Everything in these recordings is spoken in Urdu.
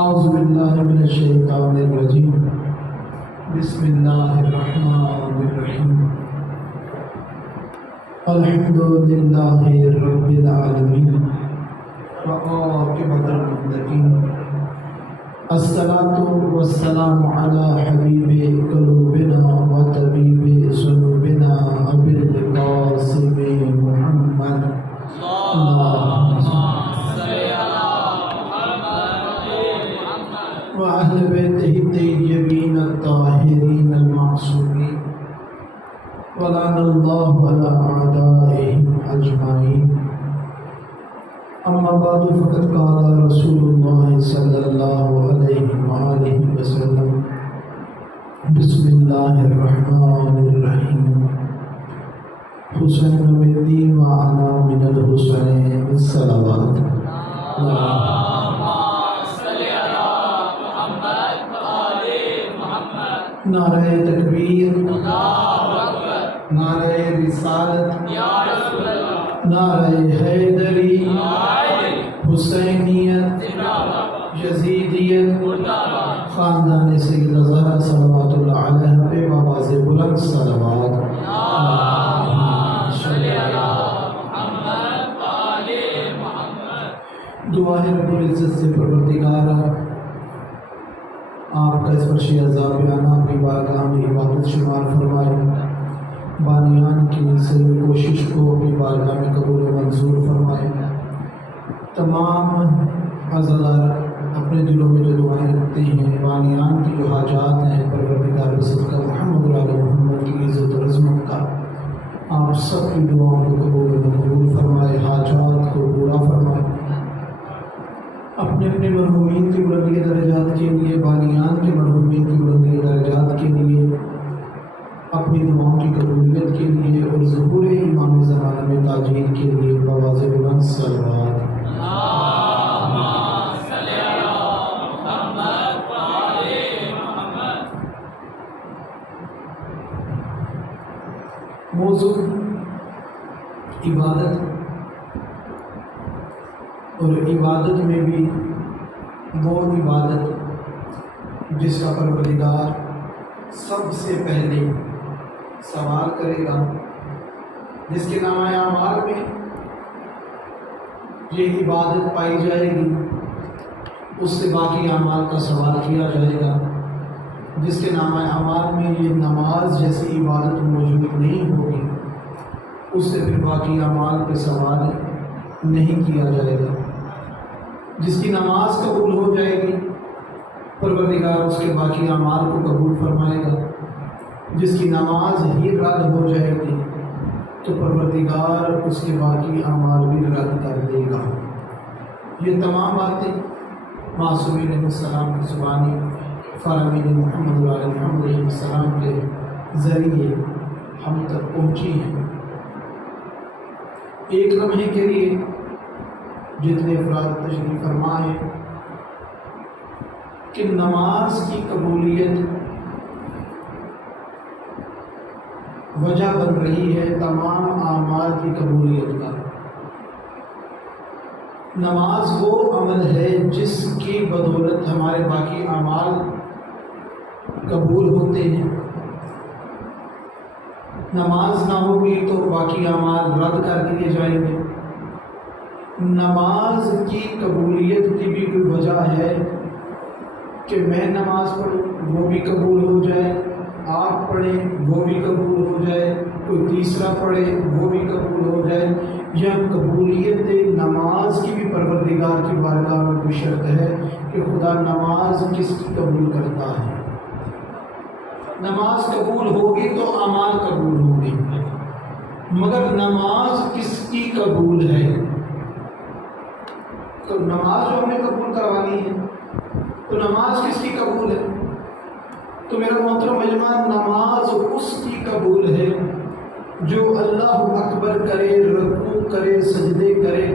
اعوذ باللہ من الشیطان الرجیم بسم اللہ الرحمن الرحیم الحمد للہ رب العالمین وعاقبۃ المتقین الصلاۃ والسلام علی حبیب قلوبنا وطبیب ذنوبنا ابی القاسم محمد وأهل بيته الطيبين الطاهرين المعصومين ولعن الله على أعدائهم أجمعين. أما بعد فقد قال رسول الله صلى الله عليه وآله وسلم بسم الله الرحمن الرحيم حسين مني وأنا من الحسين الصلوات. نعرہ تکبیر، نعرہ رسالت، نعرہ حیدری، حسینیت، یزیدیت، خاندان سیدہ زہرا صلوات اللہ علیہ پہ بآواز بلند صلوات. دعا ہے رب العزت سے پروردگار آپ کا اس فرشی عذاب بیانہ اپنی بارگاہ میں عبادت شمار فرمائے، بانیان کی سری کوشش کو اپنی بارگاہ میں قبول و منظور فرمائے. تمام عزادار اپنے دلوں میں جو دعائیں رکھتے ہیں، بانیان کی جو حاجات ہیں، پروردگار صدقہ محمد محمد کی عزت و عظمت کا آپ سب کی دعاؤں کو قبول و مقبول فرمائے، حاجات کو پورا فرمائے. اپنے اپنے مرحومین کی بلندی درجات کے لیے، بانیان کے مرحومین کی بلندی درجات کے لیے، اپنی دعاؤں کی قبولیت کے لیے اور ظہور امام زمانہ میں تاجیل کے لیے بآواز بلند صلوات. موضوع عبادت، اور عبادت میں بھی وہ عبادت جس کا پروردگار سب سے پہلے سوال کرے گا، جس کے نامہ اعمال میں یہ عبادت پائی جائے گی، اس سے باقی اعمال کا سوال کیا جائے گا. جس کے نامہ اعمال میں یہ نماز جیسی عبادت موجود نہیں ہوگی، اس سے پھر باقی اعمال پہ سوال نہیں کیا جائے گا. جس کی نماز قبول ہو جائے گی، پروردگار اس کے باقی اعمال کو قبول فرمائے گا. جس کی نماز ہی رد ہو جائے گی تو پروردگار اس کے باقی اعمال بھی رد کر دے گا. یہ تمام باتیں معصومین علیہ السلام کی زبانی فرامین محمد علیہ السلام کے ذریعے ہم تک پہنچی ہیں. ایک لمحے کے لیے جتنے افراد تشریف فرما ہے کہ نماز کی قبولیت وجہ بن رہی ہے تمام اعمال کی قبولیت کا. نماز وہ عمل ہے جس کی بدولت ہمارے باقی اعمال قبول ہوتے ہیں. نماز نہ ہوگی تو باقی اعمال رد کر دیے جائیں گے. نماز کی قبولیت کی بھی کوئی وجہ ہے کہ میں نماز پڑھوں وہ بھی قبول ہو جائے، آپ پڑھیں وہ بھی قبول ہو جائے، کوئی تیسرا پڑھے وہ بھی قبول ہو جائے. یا قبولیت نماز کی بھی پروردگار کی بارگاہ میں کوئی شرط ہے کہ خدا نماز کس کی قبول کرتا ہے. نماز قبول ہوگی تو اعمال قبول ہوں گے، مگر نماز کس کی قبول ہے؟ تو نماز جو ہم نے قبول کروانی ہے تو نماز کس کی قبول ہے؟ تو میرا محترم مجمع، نماز اس کی قبول ہے جو اللہ اکبر کرے، رکوع کرے، سجدے کرے،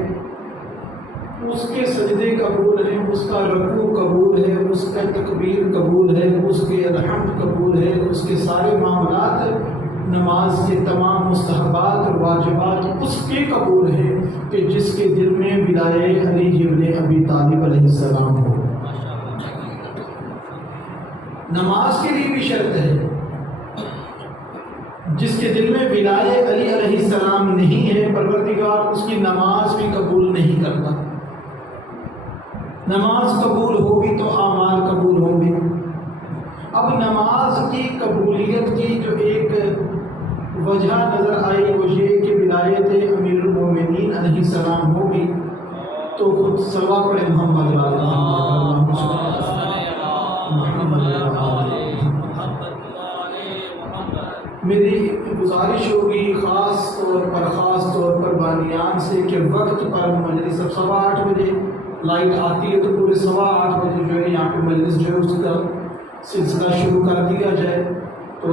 اس کے سجدے قبول ہیں، اس کا رکوع قبول ہے، اس کا تکبیر قبول ہے، اس کے الحمد قبول ہے، اس کے سارے معاملات نماز کے تمام مستحبات اور واجبات اس کے قبول ہیں کہ جس کے دل میں ولایت علی ابن ابی طالب علیہ السلام ہو. نماز کے لیے بھی شرط ہے. جس کے دل میں ولایہ علی علیہ السلام نہیں ہے پروردگار اس کی نماز بھی قبول نہیں کرتا. نماز قبول ہوگی تو اعمال قبول ہوں گے. اب نماز کی قبولیت کی جو ایک وجہ نظر آئی وہ یہ کہ ولایت امیر المومنین علیہ السلام ہوگی تو خود صلوات پڑھے محمد میری گزارش ہوگی خاص طور پر بانیان سے کہ وقت پر مجلس اب 8:15 بجے لائٹ آتی ہے تو پورے 8:15 بجے جو ہے یہاں پہ مجلس جو ہے اس کا سلسلہ شروع کر دیا جائے تو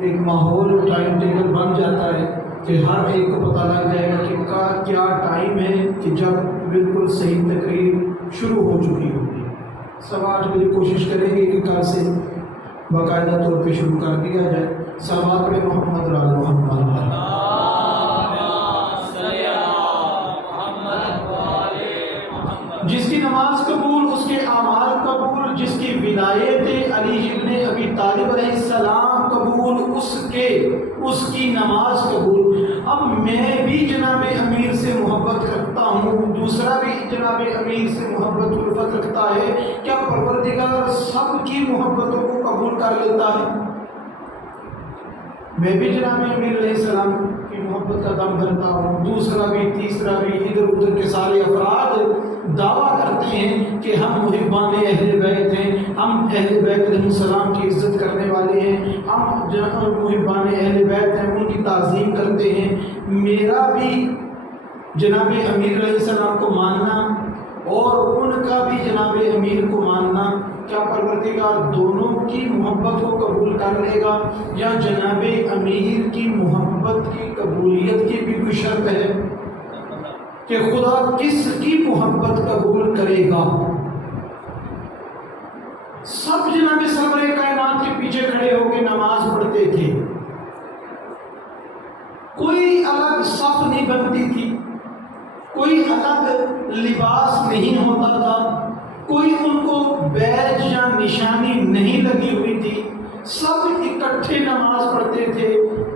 ایک ماحول ٹائم ٹیبل بن جاتا ہے کہ ہر ایک کو پتہ لگ جائے گا کہ کیا ٹائم ہے کہ جب بالکل صحیح تقریر شروع ہو چکی ہوگی. 8:15 بجے کوشش کریں گے کہ کل سے باقاعدہ طور پہ شروع کر دیا جائے. صلوات پڑھیں محمد رال محمد. جس کی نماز قبول اس کے اعمال قبول, جس کی ولایت علی ابن ابی طالب علیہ السلام قبول اس کی نماز قبول. اب میں بھی جناب امیر سے محبت رکھتا ہوں, دوسرا بھی جناب امیر سے محبت الفت رکھتا ہے, کیا پروردگار سب کی محبتوں کو قبول کر لیتا ہے؟ میں بھی جناب امیر علیہ السلام کی محبت کا دم بھرتا ہوں, دوسرا بھی تیسرا بھی ادھر ادھر کے سارے افراد دعویٰ کرتے ہیں کہ ہم محبان اہل بیت ہیں, ہم اہل بیت علیہ السلام کی عزت کرنے والے ہیں, ہم محبان اہل بیت ہیں, ان کی تعظیم کرتے ہیں. میرا بھی جناب امیر علیہ السلام کو ماننا اور ان کا بھی جناب امیر کو ماننا, کیا پروردگار دونوں کی محبت کو قبول کر لے گا یا جناب امیر کی محبت کی قبولیت کی بھی کوئی شرط ہے کہ خدا کس کی محبت قبول کرے گا؟ سب جناب سرور کائنات کے پیچھے کھڑے ہو کے نماز پڑھتے تھے, کوئی الگ صف نہیں بنتی تھی, کوئی الگ لباس نہیں ہوتا تھا, کوئی ان کو بیج یا نشانی نہیں لگی ہوئی تھی, سب اکٹھے نماز پڑھتے تھے,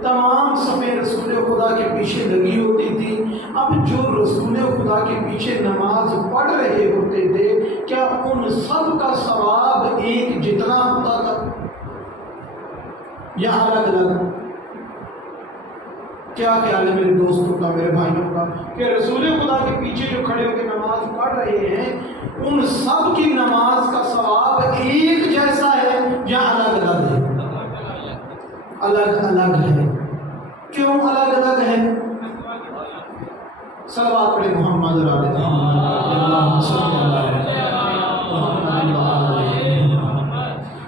تمام صفیں رسول خدا کے پیچھے لگی ہوتی تھی. اب جو رسول خدا کے پیچھے نماز پڑھ رہے ہوتے تھے کیا ان سب کا ثواب ایک جتنا ہوتا تھا یا الگ الگ؟ کیا خیال ہے میرے دوستوں کا, میرے بھائیوں کا, کہ رسول خدا کے پیچھے جو کھڑے ہو کے نماز پڑھ رہے ہیں ان سب کی نماز کا ثواب ایک جیسا ہے یا الگ الگ ہے؟ الگ الگ ہے. کیوں الگ الگ ہے؟ صلوات پڑھیں محمد رال محمد.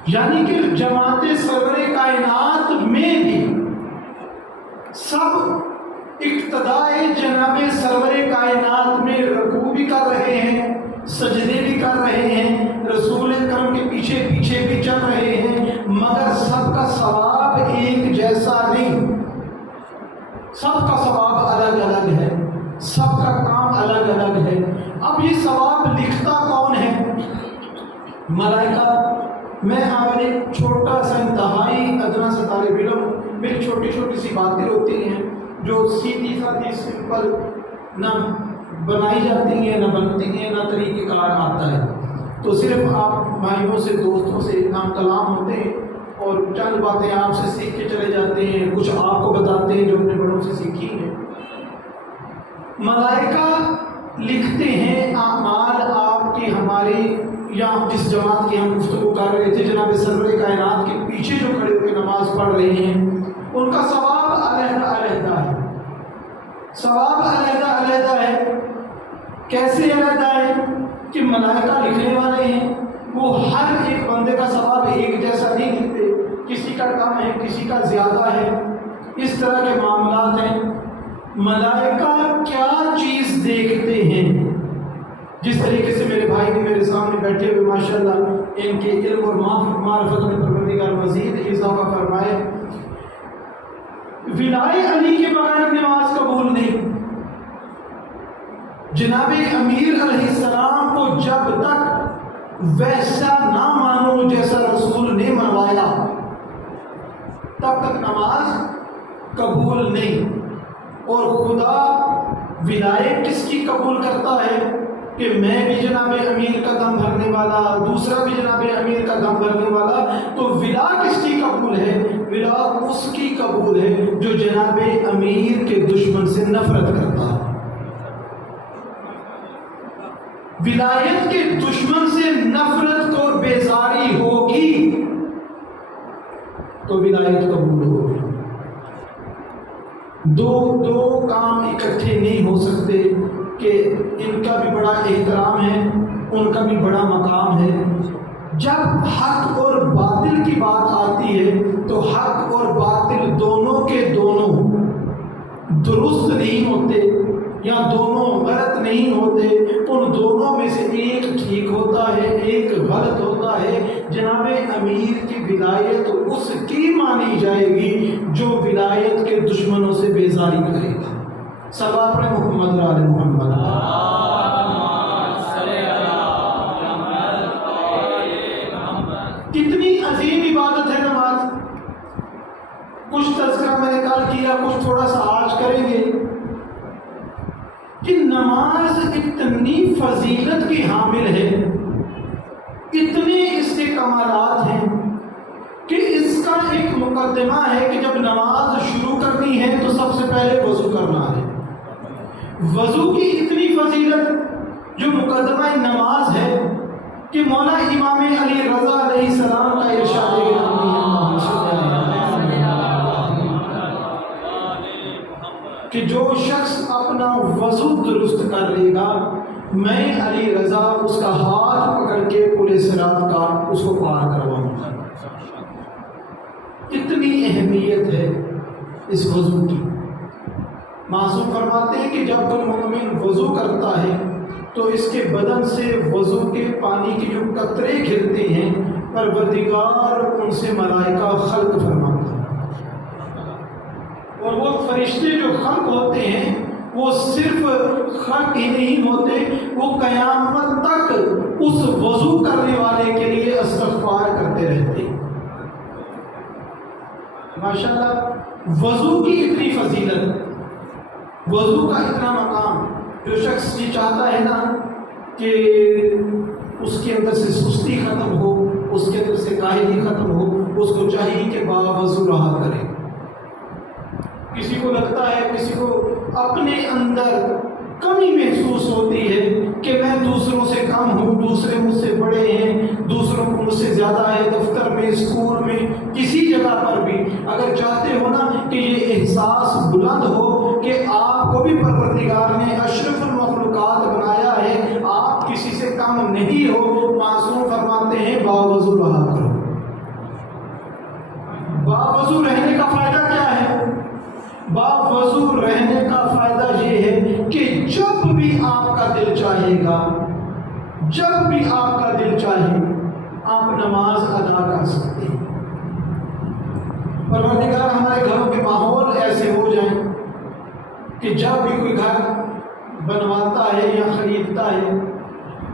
یعنی کہ جماعت سرور کائنات میں بھی سب اقتداء جناب سرور کائنات میں رکوع بھی کر رہے ہیں, سجدے بھی کر رہے ہیں, رسول کرم کے پیچھے پیچھے بھی چل رہے ہیں, مگر سب کا ثواب ایک جیسا نہیں, سب کا ثواب الگ الگ ہے, سب کا کام الگ الگ ہے. اب یہ ثواب لکھتا کون ہے؟ ملائکہ. میں آپ ایک چھوٹا سا انتہائی ادنا سا طالب علم, میری چھوٹی چھوٹی سی باتیں ہوتی ہیں جو سیدھی سادھی سمپل نہ بنائی جاتی ہیں نہ بنتی ہیں نہ طریقہ کار آتا ہے, تو صرف آپ بھائیوں سے دوستوں سے نام کلام ہوتے ہیں اور چند باتیں آپ سے سیکھ کے چلے جاتے ہیں, کچھ آپ کو بتاتے ہیں جو اپنے بڑوں سے سیکھی ہیں. ملائکہ لکھتے ہیں اعمال آپ کی, ہماری یا جس جماعت کی ہم گفتگو کر رہے تھے جناب سرور کائنات کے پیچھے جو کھڑے ہو کے نماز پڑھ رہے ہیں ان کا ثواب علیحدہ علیحدہ ہے, ثواب علیحدہ علیحدہ ہے. کیسے علیحدہ ہے کہ ملائکہ لکھنے والے ہیں وہ ہر ایک بندے کا ثواب ایک جیسا نہیں لکھتے, کسی کا کم ہے کسی کا زیادہ ہے, اس طرح کے معاملات ہیں. ملائکہ کیا چیز دیکھتے ہیں؟ جس طریقے سے میرے بھائی میرے سامنے بیٹھے ہوئے ماشاءاللہ ان کے علم اور معرفت میں پروردگار مزید اضافہ فرمائے. ولائے علی کے بغیر نماز قبول نہیں. جناب امیر علیہ السلام کو جب تک ویسا نہ مانو جیسا رسول نے مانا قبول نہیں. اور خدا ولایت کس کی قبول کرتا ہے؟ کہ میں بھی جناب امیر کا دم بھرنے والا، دوسرا بھی جناب امیر کا دم بھرنے والا. تو ولا کس کی قبول ہے؟ ولا اس کی قبول ہے جو جناب امیر کے دشمن سے نفرت کرتا ہے. ولایت کے دشمن سے نفرت اور بیزاری ہوگی تو ولایت قبول ہوگی. دو کام اکٹھے نہیں ہو سکتے کہ ان کا بھی بڑا احترام ہے، ان کا بھی بڑا مقام ہے. جب حق اور باطل کی بات آتی ہے تو حق اور باطل دونوں کے دونوں درست نہیں ہوتے یا دونوں غلط نہیں ہوتے. ان دونوں میں سے ایک ٹھیک ہوتا ہے، ایک غلط ہوتا ہے. جناب امیر کی ولایت اس کی مانی جائے گی جو ولایت کے دشمنوں سے بیزاری کرے گا. صلوات پڑھیں محمد و آل محمد. کتنی عظیم عبادت ہے نماز. کچھ تذکرہ میں نے کل کیا، کچھ تھوڑا سا آج کریں گے کہ نماز اتنی فضیلت کی حامل ہے، اتنے اس کے کمالات ہیں کہ اس کا ایک مقدمہ ہے کہ جب نماز شروع کرنی ہے تو سب سے پہلے وضو کرنا ہے. وضو کی اتنی فضیلت جو مقدمہ نماز ہے کہ مولا امام علی رضا علیہ السلام کا ارشاد کہ جو شخص اپنا وضو درست کر لے گا میں علی رضا اس کا ہاتھ پکڑ کے پورے صراط کا اس کو پار کرواؤں گا. اتنی اہمیت ہے اس وضو کی. معصوم فرماتے ہیں کہ جب کوئی مومن وضو کرتا ہے تو اس کے بدن سے وضو کے پانی کے جو قطرے گرتے ہیں پروردگار ان سے ملائکہ خلق فرماتا ہے. اور وہ فرشتے جو خلق ہوتے ہیں وہ صرف خلق ہی نہیں ہوتے، وہ قیامت تک اس وضو کرنے والے کے لیے استغفار کرتے رہتے ہیں. ماشاءاللہ وضو کی اتنی فضیلت، وضو کا اتنا مقام. جو شخص یہ چاہتا ہے نا کہ اس کے اندر سے سستی ختم ہو، اس کے اندر سے کاہلی ختم ہو، اس کو چاہیے کہ باوضو رہا کرے. کسی کو لگتا ہے، کسی کو اپنے اندر کمی محسوس ہوتی ہے کہ میں دوسروں سے کم ہوں، دوسرے مجھ سے بڑے ہیں، دوسروں کو مجھ سے زیادہ ہے. دفتر میں، اسکول میں، کسی جگہ پر بھی اگر چاہتے ہو نا کہ یہ احساس بلند ہو کہ آپ کو بھی پروردگار نے اشرف المخلوقات بنایا ہے، آپ کسی سے کم نہیں ہو، معصوم فرماتے ہیں باوضو رہا کرو. باوضو رہنے کا فائدہ کیا ہے؟ باوضو رہنے کا فائدہ یہ ہے کہ جب بھی آپ کا دل چاہے گا، جب بھی آپ کا دل چاہے آپ نماز ادا کر سکتے ہیں. پروردگار ہمارے گھروں کے ماحول ایسے ہو جائیں کہ جب بھی کوئی گھر بنواتا ہے یا خریدتا ہے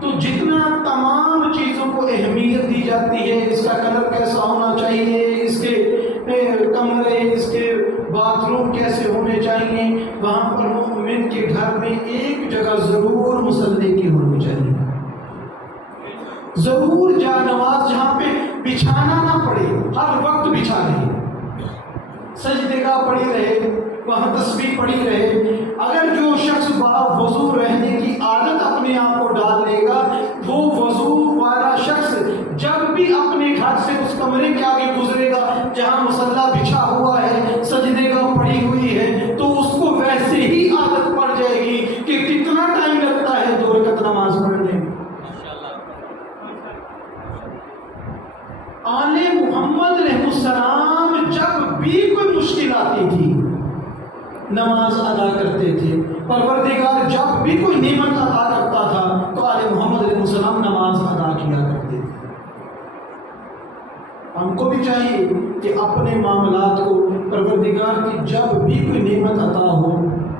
تو جتنا تمام چیزوں کو اہمیت دی جاتی ہے، اس کا کلر کیسا ہونا چاہیے، اس کے کمرے، اس کے باتھ روم کیسے ہونے چاہیے، وہاں پر مومن کے گھر میں ایک جگہ ضرور مصلی کی ہونی چاہیے. ضرور جا نماز جہاں پہ بچھانا نہ پڑے، ہر وقت بچھا رہے، سجدے گاہ پڑی رہے، وہاں تسبیح پڑی رہے. اگر جو شخص باوضو رہنے کی عادت اپنے آپ کو ڈال لے گا، وہ وضو والا شخص جب بھی اپنے گھر سے اس کمرے کے آگے گزرے گا جہاں مصلی بچھا ہوا ہے، سجدے گاہ پڑی ہوئی ہے، تو اس کو ویسے ہی عادت پڑ جائے گی کہ کتنا ٹائم لگتا ہے 2 رکعت نماز پڑھنے میں. آل محمد رحمۃ السلام جب بھی کوئی مشکل آتی تھی نماز ادا کرتے تھے. پروردگار جب بھی کوئی نعمت عطا کرتا تھا تو آل محمد رحمۃ السلام نماز ادا کیا کرتے تھے. ہم کو بھی چاہیے کہ اپنے معاملات کو پروردگار کی جب بھی کوئی نعمت عطا ہو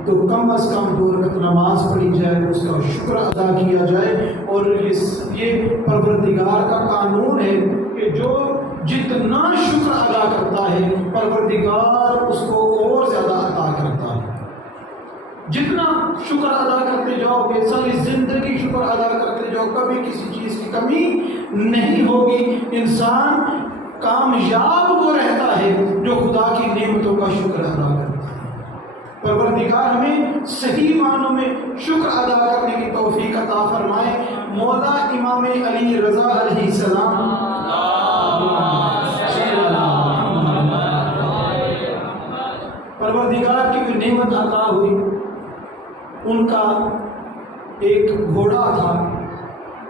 تو کم از کم 2 رکعت نماز پڑھی جائے، اس کا شکر ادا کیا جائے. اور یہ پروردگار کا قانون ہے کہ جو جتنا شکر ادا کرتا ہے پروردگار اس کو اور شکر ادا کرتے جاؤ گے، ساری زندگی شکر ادا کرتے جاؤ، کبھی کسی چیز کی کمی نہیں ہوگی۔ انسان کامیاب وہ رہتا ہے جو خدا کی نعمتوں کا شکر ادا کرتا ہے۔ پروردگار ہمیں صحیح معنوں میں شکر ادا کرنے کی توفیق عطا فرمائے۔ مولا امام علی رضا علیہ السلام پروردگار کی کوئی نعمت عطا ہوئی، ان کا ایک گھوڑا تھا،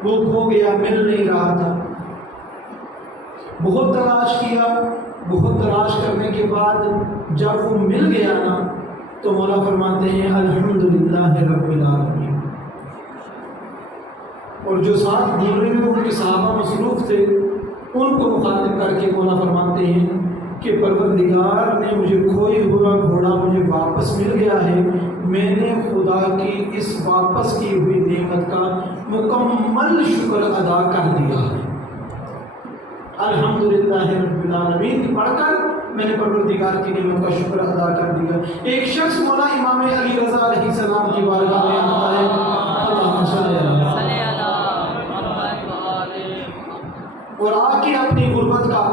وہ کھو گیا، مل نہیں رہا تھا۔ بہت تلاش کیا، بہت تلاش کرنے کے بعد جب وہ مل گیا نا تو مولا فرماتے ہیں الحمدللہ رب العالمین۔ اور جو ساتھ گھوڑے میں ان کے صحابہ مصروف تھے ان کو مخاطب کر کے مولا فرماتے ہیں کہ پروردگار نے مجھے کھویا ہوا گھوڑا مجھے واپس مل گیا ہے، میں نے خدا کی اس واپس کی ہوئی نعمت کا مکمل شکر ادا کر دیا ہے۔ الحمدللہ رب العالمین پڑھ کر میں نے پروردگار کی نعمت کا شکر ادا کر دیا۔ ایک شخص مولا امام علی رضا علیہ السلام کی بارگاہ میں آتا ہے، اللہم صلی اللہ اور آ کے اپنی غربت کا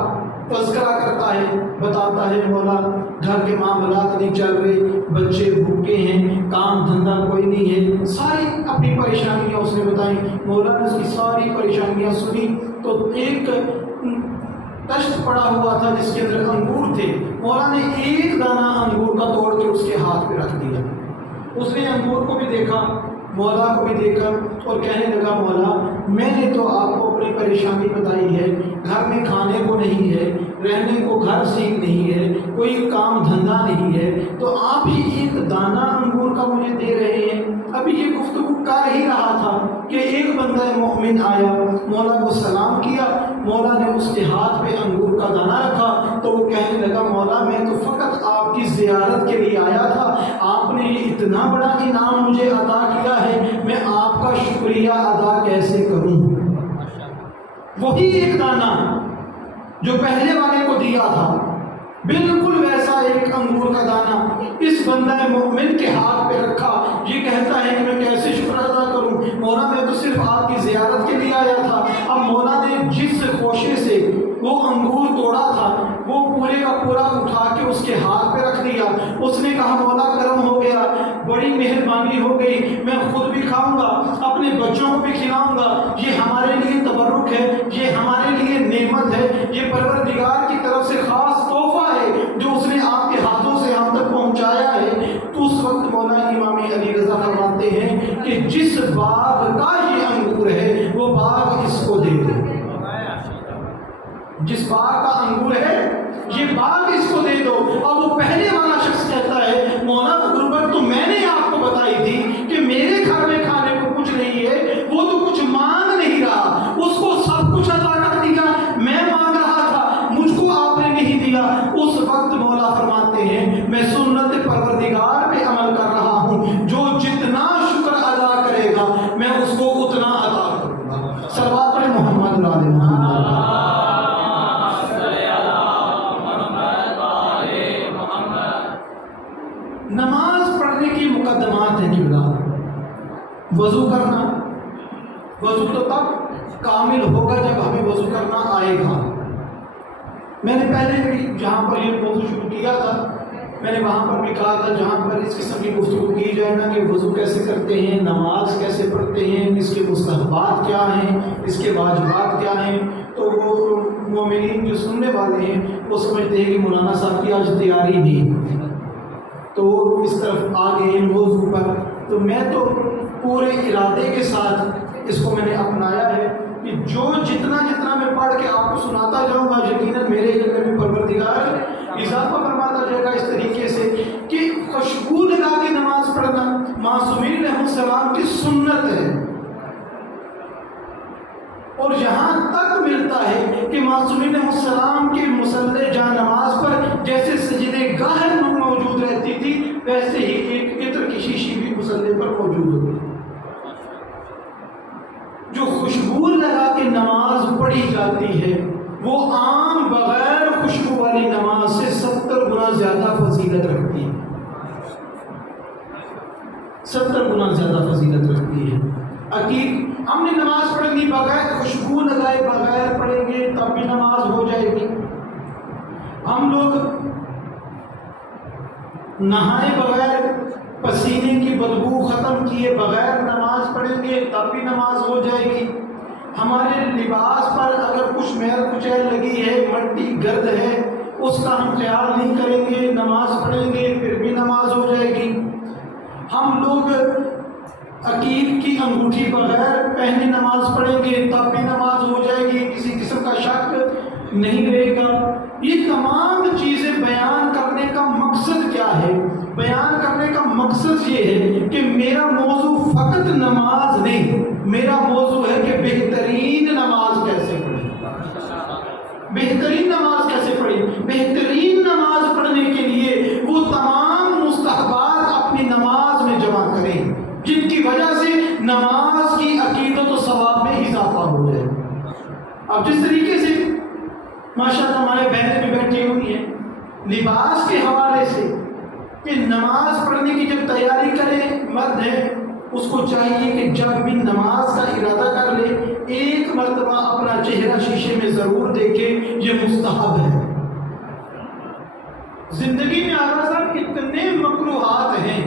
تذکرہ کرتا ہے، بتاتا ہے مولا گھر کے معاملات نہیں چل رہے، بچے بھوکے ہیں، کام دھندا کوئی نہیں ہے، ساری اپنی پریشانیاں اس نے بتائیں۔ مولا نے اس کی ساری پریشانیاں سنی تو ایک تشت پڑا ہوا تھا جس کے اندر انگور تھے، مولا نے ایک دانہ انگور کا توڑ کے اس کے ہاتھ پہ رکھ دیا۔ اس نے انگور کو بھی دیکھا، مولا کو بھی دیکھا اور کہنے لگا مولا میں نے تو آپ کو اپنی پریشانی بتائی ہے، گھر میں کھانے کو نہیں ہے، رہنے کو گھر سیکھ نہیں ہے، کوئی کام دھندا نہیں ہے، تو آپ ہی ایک دانہ انگور کا مجھے دے رہے ہیں۔ ابھی یہ گفتگو کر ہی رہا تھا کہ ایک بندہ مومن آیا، مولا کو سلام کیا، مولا نے اس کے ہاتھ پہ انگور کا دانہ رکھا تو وہ کہنے لگا مولا میں تو فقط آپ کی زیارت کے لیے آیا تھا، آپ نے یہ اتنا بڑا انعام مجھے عطا کیا ہے، میں آپ کا شکریہ ادا کیسے کروں۔ وہی ایک دانہ جو پہلے والے کو دیا تھا، بالکل ویسا ایک انگور کا دانہ اس بندہ مومن کے ہاتھ پہ رکھا، یہ کہتا ہے کہ میں کیسے شکر ادا کروں، مولا میں تو صرف آپ کی زیارت کے لیے آیا تھا۔ اب مولا نے جس خوشے سے وہ انگور توڑا تھا وہ پورے کا پورا اٹھا کے اس کے ہاتھ پہ رکھ دیا۔ اس نے کہا مولا کرم ہو گیا، بڑی مہربانی ہو گئی، میں خود بھی کھاؤں گا، اپنے بچوں کو بھی کھلاؤں گا، یہ ہمارے لیے تبرک ہے، یہ ہمارے لیے نعمت ہے، یہ پروردگار کی طرف سے خاص تحفہ ہے جو اس نے آپ کے ہاتھوں سے ہم تک پہنچایا ہے۔ تو اس وقت مولا امام علی رضا فرماتے ہیں کہ جس باغ کا یہ انگور ہے وہ باغ اس کو دے دو، جس باغ کا انگور ہے یہ باغ اس کو دے دو۔ اور وہ پہلے والا شخص کہتا ہے مولا غربت تو میں نے آپ کو بتائی تھی کہ میرے گھر میں کھانے کو کچھ نہیں ہے، وہ تو کچھ مانگ نہیں رہا، اس کو سب کچھ عطا کر دیا، میں مانگ رہا تھا مجھ کو آپ نے نہیں دیا۔ اس وقت مولا فرماتے ہیں میں سنت پروردگار پہ عمل کر رہا ہوں، جو جتنا شکر ادا کرے گا میں اس کو اتنا عطا کروں گا۔ صلوات علی محمد علیہ محمد۔ نماز پڑھنے کی مقدمات ہیں جملہ، وضو کرنا، وضو تو تب کامل ہوگا جب ہمیں وضو کرنا آئے گا۔ میں نے پہلے بھی جہاں پر یہ موضوع شروع کیا تھا میں نے وہاں پر بھی کہا تھا جہاں پر اس قسم کی گفتگو کی جائے نا کہ وضو کیسے کرتے ہیں، نماز کیسے پڑھتے ہیں، اس کے مستحبات کیا ہیں، اس کے واجبات کیا ہیں، تو وہ مومنین جو سننے والے ہیں وہ سمجھتے ہیں کہ مولانا صاحب کی آج تیاری نہیں، تو وہ اس طرف آ گئے موضوع پر۔ تو میں تو پورے ارادے کے ساتھ اس کو میں نے اپنایا ہے کہ جو جتنا میں پڑھ کے آپ کو سناتا جاؤں گا یقیناً میرے علم میں پروردگار اضافہ فرماتا جائے گا اس طریقے سے کہ خوشبو لگا کے نماز پڑھنا معصومین علیہ السلام کی سنت ہے۔ اور یہاں تک ملتا ہے کہ معصومین علیہ السلام کی مصلی جا نماز پر جیسے سجدے گاہ موجود رہتی تھی ویسے ہی ایک عطر کی شیشی بھی مصلی پر موجود ہوتی۔ جو خوشبو لگا کے نماز پڑھی جاتی ہے وہ عام بغیر خوشبو والی نماز سے 70 گنا زیادہ فضیلت رکھتی ہے، 70 فضیلت رکھتی ہے۔ عقیق ہم نے نماز پڑھنی بغیر خوشبو لگائے بغیر پڑھیں گے تب بھی نماز ہو جائے گی۔ ہم لوگ نہائے بغیر پسینے کی بدبو ختم کیے بغیر نماز پڑھیں گے تب بھی نماز ہو جائے گی۔ ہمارے لباس پر اگر کچھ میل کچیل لگی ہے، مٹی گرد ہے، اس کا ہم خیال نہیں کریں گے، نماز پڑھیں گے پھر بھی نماز ہو جائے گی۔ ہم لوگ عقیق کی انگوٹھی بغیر پہنے نماز پڑھیں گے تب بھی نماز ہو جائے گی، کسی قسم کا شک نہیں رہے گا۔ یہ تمام چیزیں بیان کرنے کا مقصد کیا ہے؟ بیان کرنے کا مقصد یہ ہے کہ میرا موضوع فقط نماز نہیں، میرا موضوع ہے کہ بہترین نماز کیسے پڑھیں، بہترین نماز کیسے پڑھیں۔ بہترین نماز پڑھنے کے لیے وہ تمام مستحبات اپنی نماز میں جمع کریں جن کی وجہ سے نماز کی عقیدت و ثواب میں اضافہ ہو جائے۔ اب جس طریقے سے ماشاءاللہ ہمارے بہنیں بھی بیٹھی ہوئی ہیں لباس کے حوالے سے کہ نماز پڑھنے کی جب تیاری کرے مرد ہے اس کو چاہیے کہ جب بھی نماز کا ارادہ کر لے ایک مرتبہ اپنا چہرہ شیشے میں ضرور دیکھے، یہ مستحب ہے۔ زندگی میں آغاز صاحب اتنے مکروہات ہیں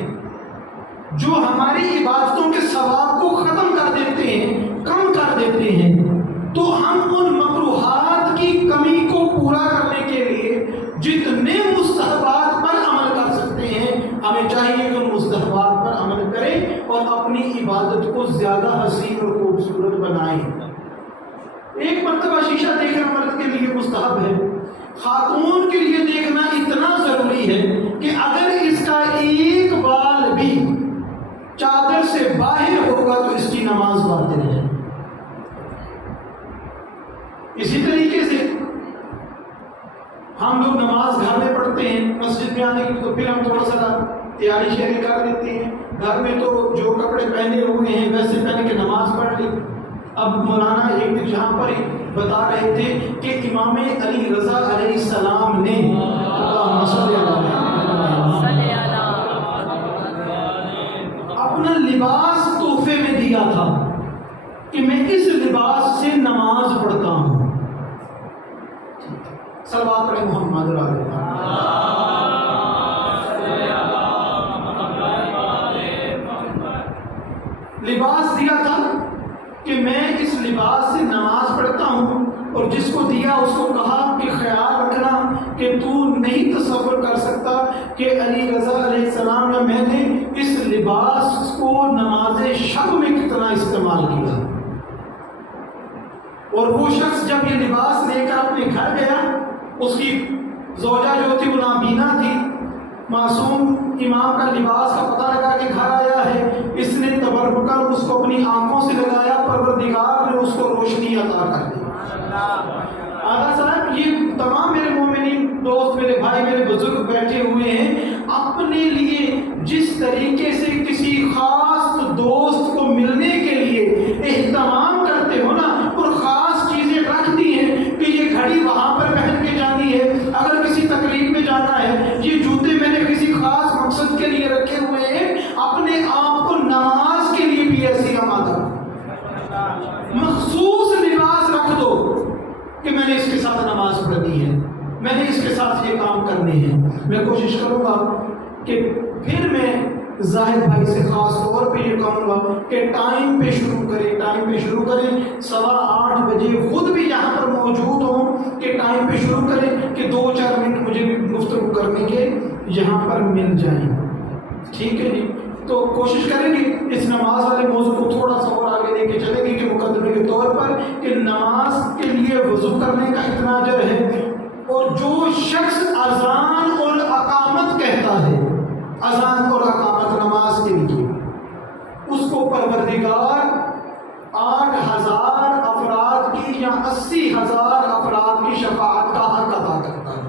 جو ہماری عبادتوں کے ثواب کو ختم کر دیتے ہیں، کم کر دیتے ہیں، تو ہم ان مکروہات کی کمی کو پورا کرنے کے لیے جتنے مستحبات پر عمل کر سکتے ہیں ہمیں چاہیے کہ ان مستحبات پر عمل کریں اور اپنی عبادت کو زیادہ حسین اور خوبصورت بنائیں۔ ایک مرتبہ شیشہ دیکھنا مرد کے لیے مستحب ہے، خاتون کے لیے دیکھنا اتنا ضروری ہے کہ اگر اس کا ایک بال بھی چادر سے باہر ہوگا تو اس کی نماز باطل ہے۔ اسی طریقے سے ہم لوگ نماز گھر میں پڑھتے ہیں، مسجد میں آنے کی تو پھر ہم تھوڑا سا تیاری شیئر کر دیتے ہیں، گھر میں تو جو کپڑے پہنے ہوئے ہیں ویسے پہن کے نماز پڑھ لی۔ اب مولانا ایک دن جہاں پر بتا رہے تھے کہ امام علی رضا علیہ السلام نے اپنا لباس تحفے میں دیا تھا کہ میں اس لباس سے نماز پڑھتا ہوں۔ صلوات پڑھیں محمد علیہ۔ لباس دیا تھا کہ میں اس لباس سے نماز پڑھتا ہوں، اور جس کو دیا اس کو کہا کہ خیال رکھنا کہ تو نہیں تصور کر سکتا کہ علی رضا علیہ السلام یا میں نے اس لباس کو نماز شب میں کتنا استعمال کیا۔ اور وہ شخص جب یہ لباس لے کر اپنے گھر گیا، اس کی زوجہ جو تھی وہ نابینا تھی، معصوم امام کا لباس کا پتہ لگا کہ گھر آیا ہے، اس نے تبرک کر اس کو اپنی آنکھوں سے لگایا، پروردگار نے اس کو روشنی عطا کر دی۔ آقا صاحب یہ تمام میرے مومنین دوست، میرے بھائی، میرے بزرگ بیٹھے ہوئے ہیں، اپنے لیے جس طریقے سے کسی خاص دوست کو ملنے کے لیے اہتمام کرتے ہو نا، اور خاص چیزیں رکھ دی ہیں کہ یہ گھڑی وہاں پر پہن کے جانی ہے، اگر کسی تقریب میں جانا ہے، یہ جوتے میں نے کسی خاص مقصد کے لیے رکھے ہوئے ہیں، اپنے آپ کو نماز کے لیے بھی ایسی آمادہ مخصوص لباس رکھ دو کہ میں نے اس کے ساتھ نماز پڑھنی ہے، میں نے اس کے ساتھ یہ کام کرنے ہیں۔ میں کوشش کروں گا کہ پھر میں زاہد بھائی سے خاص طور پہ یہ کہوں گا کہ ٹائم پہ شروع کریں، ٹائم پہ شروع کریں، 8:15 بجے خود بھی یہاں پر موجود ہوں کہ ٹائم پہ شروع کریں کہ 2-4 منٹ مجھے بھی گفتگو کرنے کے یہاں پر مل جائیں۔ ٹھیک ہے جی، تو کوشش کریں گے اس نماز والے موضوع کو تھوڑا سا اور آگے لے کے چلیں گے کہ مقدمے کے طور پر کہ نماز کے لیے وضو کرنے کا اتنا اجر ہے، اور جو شخص اذان اور اقامت کہتا ہے، اذان اور اقامت نماز کے لیے، اس کو پروردگار 8,000 افراد کی یا 80,000 افراد کی شفاعت کا حق ادا کرتا ہے۔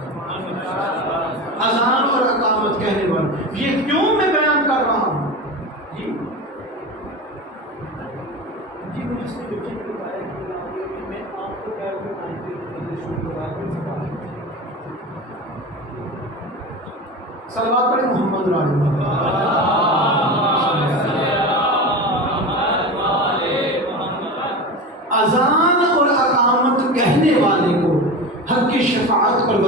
اذان اور اقامت کہنے پر یہ کیوں میں بیان کر رہا ہوں؟ جی مجھے اس نے بچے کو بتایا کہ میں آپ کو کہہ رہا ہوں صلوات پڑھیں محمد علیہ۔